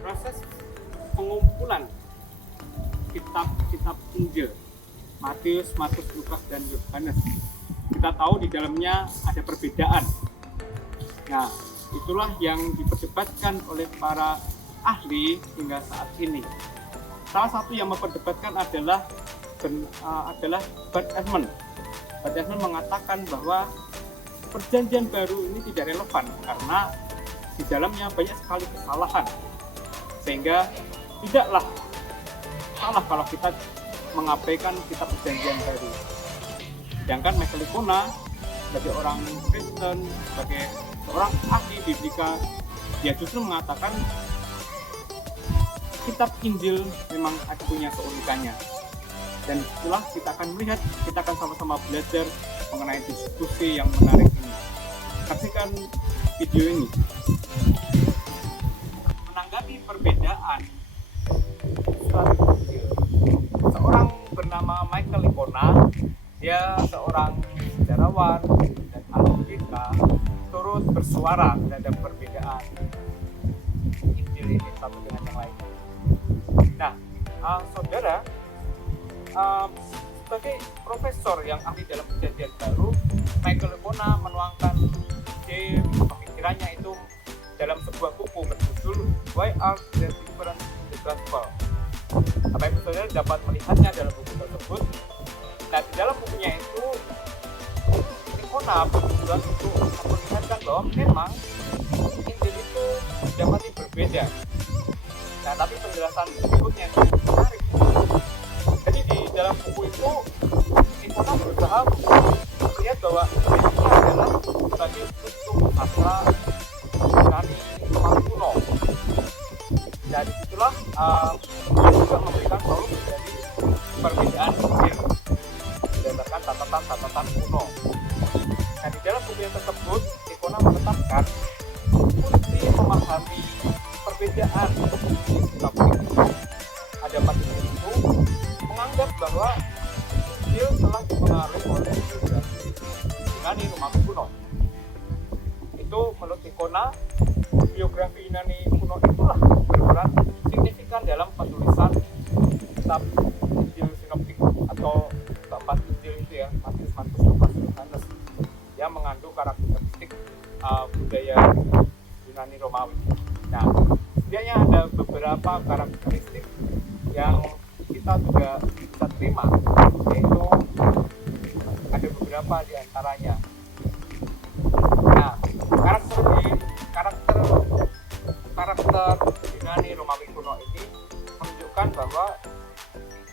proses pengumpulan kitab-kitab Injil Matius, Markus, Lukas, dan Yohanes. Kita tahu di dalamnya ada perbedaan. Nah, itulah yang diperdebatkan oleh para ahli hingga saat ini. Salah satu yang memperdebatkan adalah Bart Ehrman. Bart Ehrman mengatakan bahwa perjanjian baru ini tidak relevan karena di dalamnya banyak sekali kesalahan, sehingga tidaklah salah kalau kita mengabaikan kitab perjanjian baru. Sedangkan Michael Licona sebagai orang Kristen, sebagai seorang ahli biblika, dia justru mengatakan kitab Injil memang punya keunikannya. Dan setelah kita akan melihat, kita akan sama-sama belajar mengenai diskusi yang menarik ini. Saksikan video ini. Menanggapi perbedaan surat Injil, seorang bernama Michael Licona, dia seorang sejarawan dan ahli biblika, turut bersuara terhadap perbedaan Injil ini satu dengan yang lain. Nah, saudara, sebagai profesor yang ahli dalam perjanjian baru, Michael Licona menuangkan ide pemikirannya itu dalam sebuah buku berjudul Why Are There Differences in the Gospel? Bapak Ibu Saudara dapat melihatnya dalam buku tersebut. Nah, di dalam bukunya itu Licona bertujuan untuk memperlihatkan bahwa memang Injil itu dapat berbeda. Nah, tapi penjelasan berikutnya yang menarik. Jadi di dalam buku itu Licona berusaha melihat bahwa Injil ini adalah sebagai bentuk asal Yunani Romawi kuno. Dan disitulah dia juga memberikan solusi dari perbedaan Injil berdasarkan catatan-catatan kuno. Nah, di dalam buku yang tersebut Licona menetapkan kunci memahami perbedaan kitab kuno ada pada itu menganggap bahwa Injil telah dipengaruhi oleh biografi Yunani Romawi kuno. Itu menurut Licona, biografi Yunani kuno itulah berperan signifikan dalam penulisan kitab Injil sinoptik atau keempat Injil itu ya, Matius, Markus, Lukas, Yohanes, yang mengandung karakteristik budaya Yunani Romawi. Nah, setidaknya ada beberapa karakteristik yang kita juga bisa terima, yaitu ada beberapa di antaranya. Nah, karakter Yunani Romawi kuno ini menunjukkan bahwa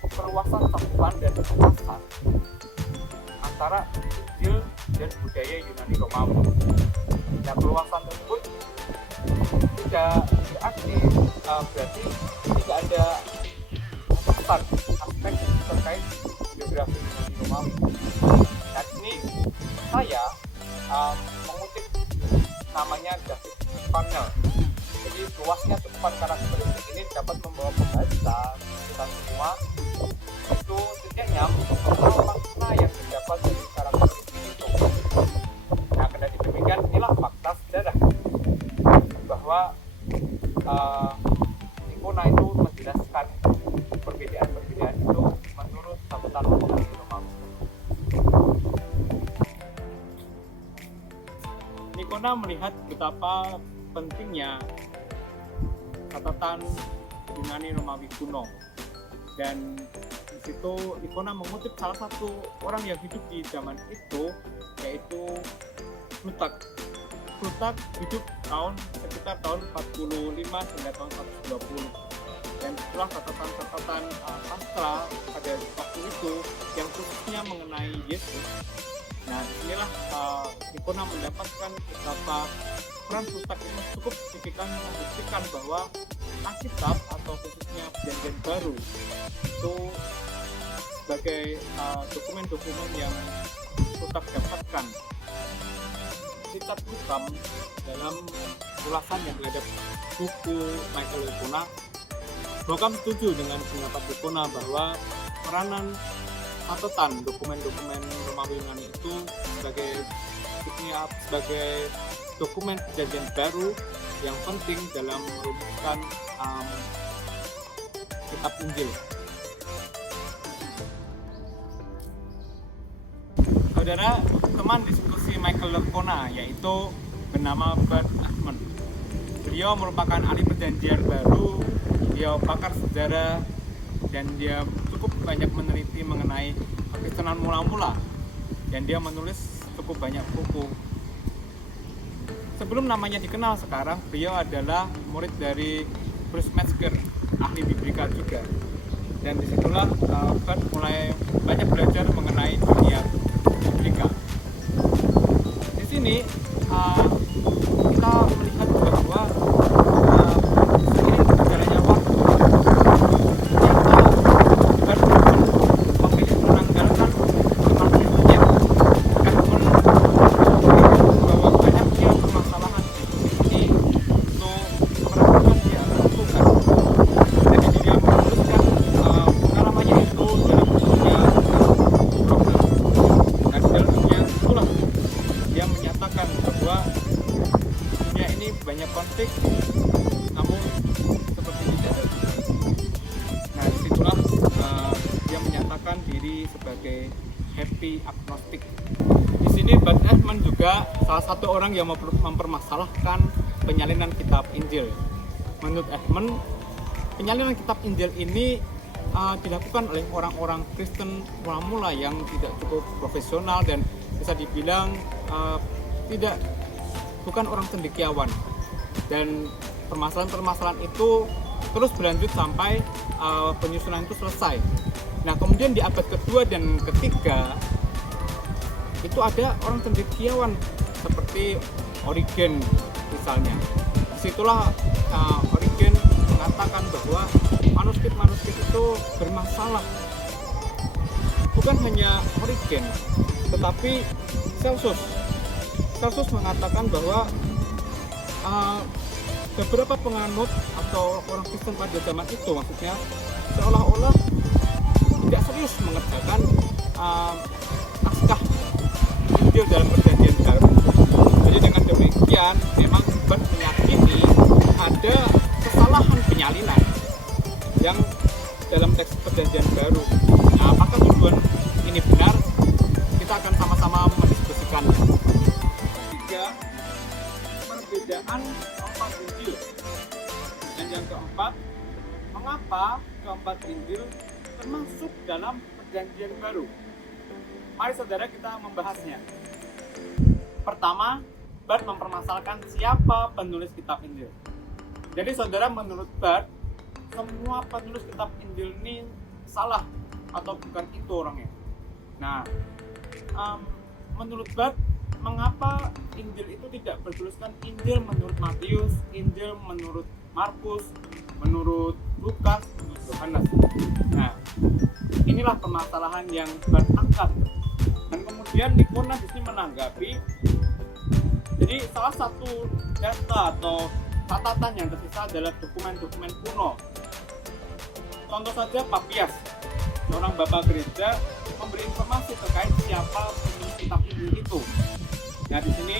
perluasan cakupan dan kemasan antara Injil dan budaya Yunani Romawi. Nah, perluasan tersebut tidak berarti tidak ada catatan aspek terkait biografi Yunani Romawi. Dan ini saya mengutip namanya David Parnell. Jadi luasnya cakupan karakteristik ini dapat membawa pembaca kita semua itu setidaknya mengenal makna yang didapat dari karakteristik itu. Nah, kendati demikian, inilah fakta sejarah bahwa Licona itu menjelaskan perbedaan-perbedaan itu menurut catatan Yunani Romawi. Licona melihat betapa pentingnya catatan Yunani Romawi kuno, dan di situ Licona mengutip salah satu orang yang hidup di zaman itu, yaitu Plutarch. Plutarch hidup sekitar tahun 45 hingga tahun 120, dan setelah catatan-catatan sastra pada waktu itu yang khususnya mengenai Yesus. Nah, inilah Licona mendapatkan betapa peran Plutarch ini cukup signifikan membuktikan bahwa Alkitab atau khususnya Perjanjian Baru itu sebagai dokumen-dokumen yang Plutarch dapatkan. Richard Wickham dalam ulasan yang terhadap buku Michael Licona, Wickham setuju dengan pendapat Licona bahwa peranan catatan dokumen-dokumen Romawi Yunani itu sebagai dokumen Perjanjian Baru yang penting dalam merumuskan kitab Injil. Saudara, teman diskusi Michael Licona yaitu bernama Bert Ehrman. Beliau merupakan ahli perjanjian baru, dia pakar sejarah, dan dia cukup banyak meneliti mengenai kekristenan mula-mula, dan dia menulis cukup banyak buku. Sebelum namanya dikenal sekarang, beliau adalah murid dari Bruce Metzger, ahli biblika juga. Dan disitulah Bert mulai banyak belajar mengenai dunia biblika. Di sini kita melihat bahwa seiring berjalannya waktu, Bert memilih menanggalkan kematiannya karena bahwa banyaknya permasalahan di dunia ini untuk meragukan dia akan Tuhan. Jadi dia menuliskan pengalamannya itu dalam bukunya Problem. Dan di dalamnya itulah dia menyatakan bahwa dunia ini banyak konflik, namun seperti tidak ada Tuhan. Nah, disitulah dia menyatakan diri sebagai happy agnostic. Di sini Bert Ehrman juga salah satu orang yang mempermasalahkan penyalinan kitab Injil. Menurut Ehrman, penyalinan kitab Injil ini dilakukan oleh orang-orang Kristen mula-mula yang tidak cukup profesional dan bisa dibilang bukan orang cendekiawan. Dan permasalahan-permasalahan itu terus berlanjut sampai penyusunan itu selesai. Nah, kemudian di abad kedua dan ketiga itu ada orang cendekiawan seperti Origen misalnya. Disitulah Origen mengatakan bahwa manuskrip-manuskrip itu bermasalah. Bukan hanya Origen, tetapi Celsus mengatakan bahwa beberapa penganut atau orang Kristen pada zaman itu, maksudnya seolah-olah tidak serius mengerjakan naskah Injil dalam perjanjian baru. Jadi dengan demikian memang Bert meyakini ada kesalahan penyalinan yang dalam teks perjanjian baru. Nah, apakah tujuan ini benar? Kita akan sama-sama mendiskusikannya. Ketiga, perbedaan keempat Injil. Dan yang keempat, mengapa keempat Injil termasuk dalam perjanjian baru? Mari saudara kita membahasnya. Pertama, Bert mempermasalahkan siapa penulis kitab Injil. Jadi saudara, menurut Bert, semua penulis kitab Injil ini salah atau bukan itu orangnya. Nah, menurut Bert, mengapa Injil itu tidak bertuliskan Injil menurut Matius, Injil menurut Markus, menurut Lukas, menurut Yohanes. Nah, inilah permasalahan yang Bert angkat. Dan kemudian Licona di sini menanggapi. Jadi salah satu data atau catatan yang tersisa adalah dokumen-dokumen kuno. Contoh saja Papias, seorang bapak gereja, memberi informasi terkait siapa penulis kitab Injil itu. Nah, di sini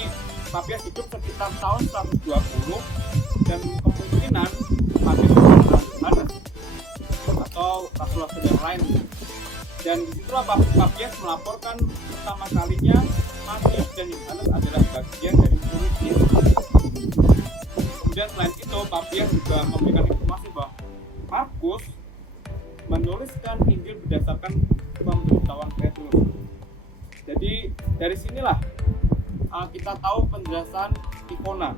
Papias hidup sekitar tahun 120 dan kemungkinan Papias adalah Yohanes atau rasul-rasul yang lain. Dan disitulah Papias melaporkan pertama kalinya Matius dan Yohanes adalah bagian dari murid Yesus. Kemudian selain itu Papias juga memberikan informasi bahwa Markus menuliskan Injil berdasarkan pemberitahuan Petrus. Jadi dari sinilah kita tahu penjelasan Licona.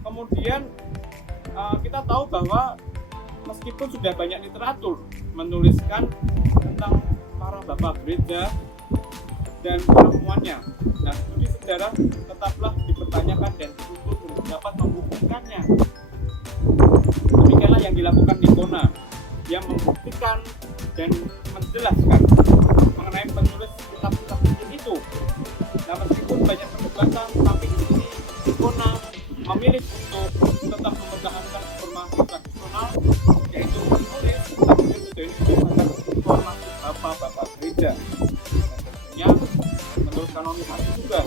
Kemudian kita tahu bahwa meskipun sudah banyak literatur menuliskan tentang para bapak gereja dan pertemuannya, nah studi sejarah tetaplah dipertanyakan dan dituntut untuk dapat membuktikannya. Demikianlah yang dilakukan Licona, yang membuktikan dan menjelaskan mengenai penulis kitab-kitab itu. Nah, meskipun banyak perdebatan, tapi di sini Licona memilih untuk tetap mempertahankan informasi tradisional, yaitu menulis kitab itu dari berdasarkan informasi bapak-bapak gereja. Dan tentunya menurut kanonisasi juga.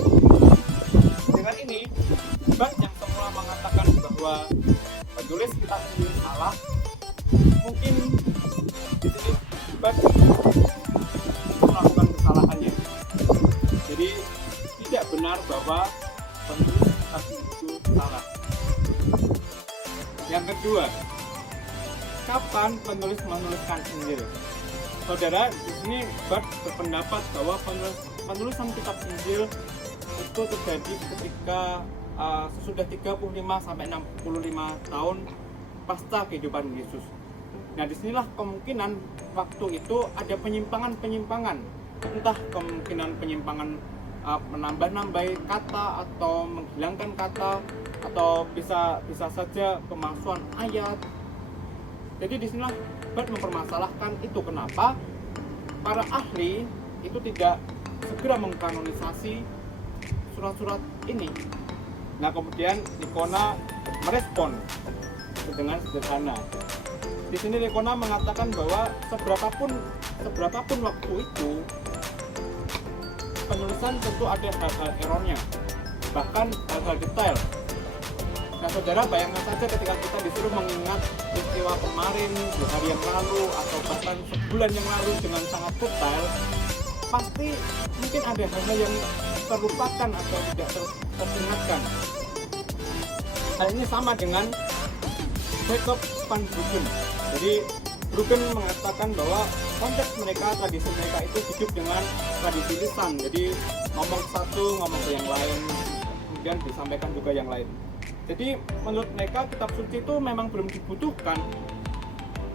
Dengan ini, Bert yang semula mengatakan bahwa penulis kitab Injil salah, mungkin di sini Bart melakukan kesalahannya. Jadi tidak benar bahwa penulis kitab itu salah. Yang kedua, kapan penulis menuliskan Injil? Saudara, di sini Bart berpendapat bahwa penulisan kitab Injil itu terjadi ketika sesudah 35 sampai 65 tahun pasca kehidupan Yesus. Nah, disinilah kemungkinan waktu itu ada penyimpangan-penyimpangan, entah kemungkinan penyimpangan menambah-nambahi kata atau menghilangkan kata, atau bisa saja pemalsuan ayat. Jadi disinilah Bart mempermasalahkan itu, kenapa para ahli itu tidak segera mengkanonisasi surat-surat ini. Nah, kemudian Likona merespon dengan sederhana. Di sini Likona mengatakan bahwa seberapapun waktu itu, penulisan tentu ada hal-hal errornya, bahkan hal-hal detail. Nah, saudara, bayangkan saja ketika kita disuruh mengingat peristiwa kemarin, 2 hari yang lalu, atau bahkan sebulan yang lalu dengan sangat detail, pasti mungkin ada hal-hal yang terlupakan atau tidak teringatkan. Hal ini sama dengan Jacob van Bruggen. Jadi Bruggen mengatakan bahwa konteks mereka, tradisi mereka itu hidup dengan tradisi lisan. Jadi ngomong satu, ngomong ke yang lain, kemudian disampaikan juga yang lain. Jadi menurut mereka kitab suci itu memang belum dibutuhkan.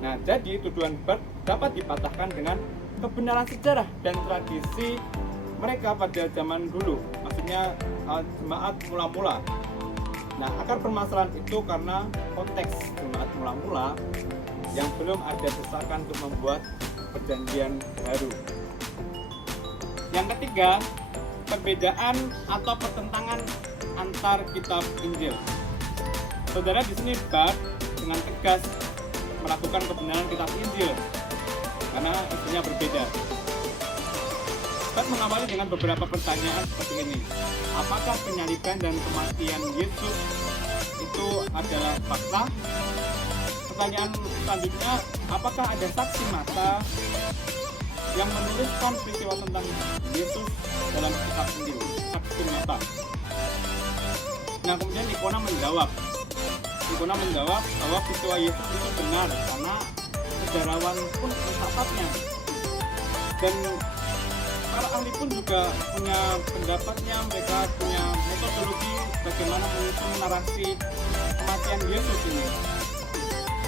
Nah, jadi tuduhan Bart dapat dipatahkan dengan kebenaran sejarah dan tradisi mereka pada zaman dulu, maksudnya jemaat mula-mula. Nah, akar permasalahan itu karena konteks jemaat mula-mula yang belum ada desakan untuk membuat perjanjian baru. Yang ketiga, perbedaan atau pertentangan antar kitab Injil. Saudara, di sini Bart dengan tegas melakukan kebenaran kitab Injil karena isinya berbeda. Bart mengawali dengan beberapa pertanyaan seperti ini. Apakah penyaliban dan kematian Yesus itu adalah fakta? Pertanyaan selanjutnya, apakah ada saksi mata yang menuliskan peristiwa tentang Yesus dalam kitab Injil? Saksi mata. Nah, kemudian Likona menjawab bahwa peristiwa Yesus itu benar karena sejarawan pun mencatatnya, dan para ahli pun juga punya pendapatnya. Mereka punya metodologi bagaimana menyusun narasi kematian Yesus ini.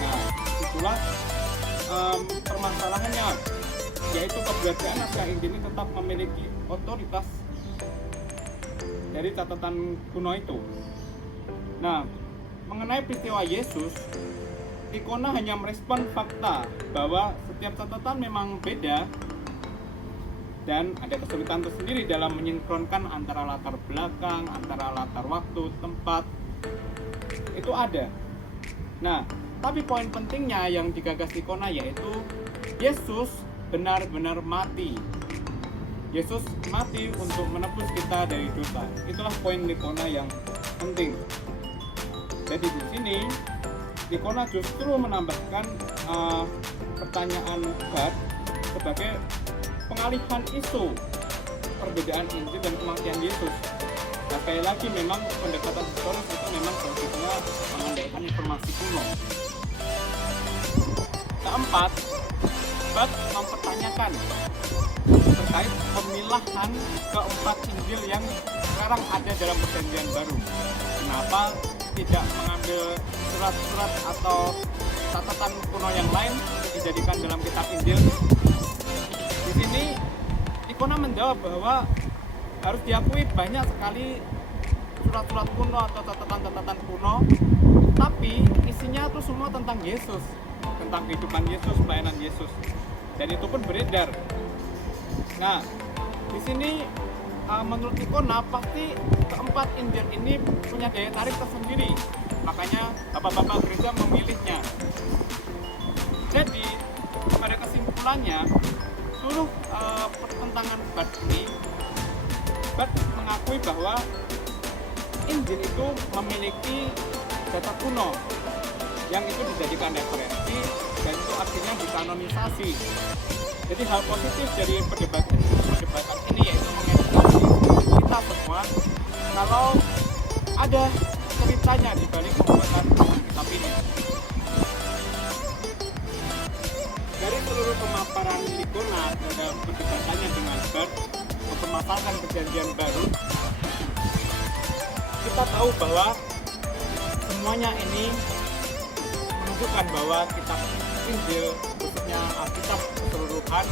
Nah, itulah permasalahannya, yaitu keberadaan naskah Injil ini tetap memiliki otoritas dari catatan kuno itu. Nah, mengenai peristiwa Yesus, Likona hanya merespon fakta bahwa setiap catatan memang beda dan ada kesulitan tersendiri dalam menyinkronkan antara latar belakang, antara latar waktu, tempat. Itu ada. Nah, tapi poin pentingnya yang digagas Likona yaitu Yesus benar-benar mati. Yesus mati untuk menebus kita dari dosa. Itulah poin Likona yang penting. Jadi di sini Likona justru menambahkan pertanyaan Bart sebagai pengalihan isu perbedaan Injil dan kematian Yesus. Nah, sekali lagi memang pendekatan historis itu memang sebetulnya mengandalkan informasi kuno. Keempat, Bart mempertanyakan terkait pemilahan keempat Injil yang sekarang ada dalam perjanjian baru. Kenapa tidak mengambil surat-surat atau catatan kuno yang lain dijadikan dalam kitab Injil? Di sini Likona menjawab bahwa harus diakui banyak sekali surat-surat kuno atau catatan-catatan kuno, tapi isinya itu semua tentang Yesus, tentang kehidupan Yesus, pelayanan Yesus, dan itu pun beredar. Nah, di sini menurut Likona pasti keempat Injil ini punya daya tarik tersendiri, makanya bapak-bapak gereja memilihnya. Jadi pada kesimpulannya, seluruh pertentangan Bart ini, Bart mengakui bahwa Injil itu memiliki data kuno, yang itu dijadikan referensi dan itu artinya dikanonisasi. Jadi hal positif dari perdebatan ini yaitu mengedukasi kita semua kalau ada ceritanya di balik pembuatan kitab ini. Dari seluruh pemaparan Likona pada perdebatannya dengan Bart mempermasalahkan perjanjian baru, kita tahu bahwa semuanya ini menunjukkan bahwa kitab Injil, khususnya Alkitab keseluruhan,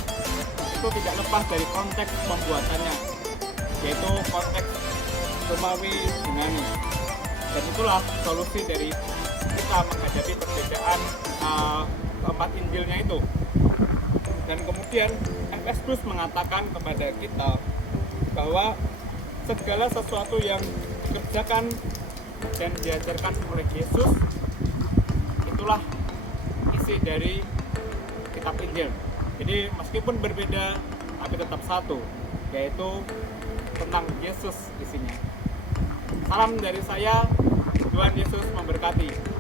itu tidak lepas dari konteks pembuatannya, yaitu konteks Romawi Yunani. Dan itulah solusi dari kita menghadapi perbedaan keempat Injilnya itu. Dan kemudian F.S. Bruce mengatakan kepada kita bahwa segala sesuatu yang dikerjakan dan diajarkan oleh Yesus itulah isi dari kitab Injil. Jadi meskipun berbeda tapi tetap satu, yaitu tentang Yesus isinya. Salam dari saya, Tuhan Yesus memberkati.